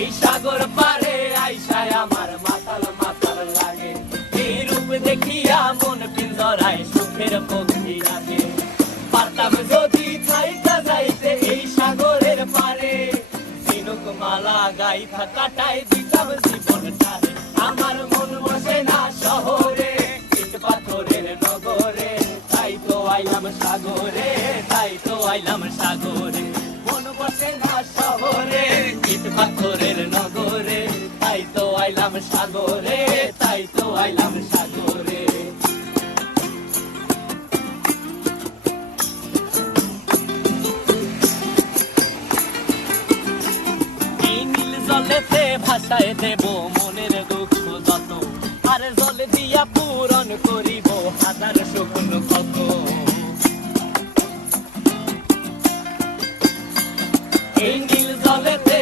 এই সাগর পারে আইসায় আমার মাতাল মাতাল লাগে, এই রূপ দেখিয়া মন পিঞ্জরায় সুখের পক্ষী লাগে। পারতাম যদি থাইকা যাইতে এই সাগরের পারে, ঝিনুক মালা গাইথা কাটাই দিতাম জীবনটারে। আমার মন বসে না শহরে, ইট পাথরের নগরে, তাই তো আইলাম সাগরে, তাই তো আইলাম সাগরে। মন বসে না শহরে, ইট পাথরের নগরে, তাই তো আইলাম সাগরে, তাই তো আইলাম সাগরে। এই নীল জলেতে ভাসায় দেব মনের দুঃখ যত, আর জলে দিয়া পূরণ করিব হাজার স্বপ্ন কত। এই নীল জলেতে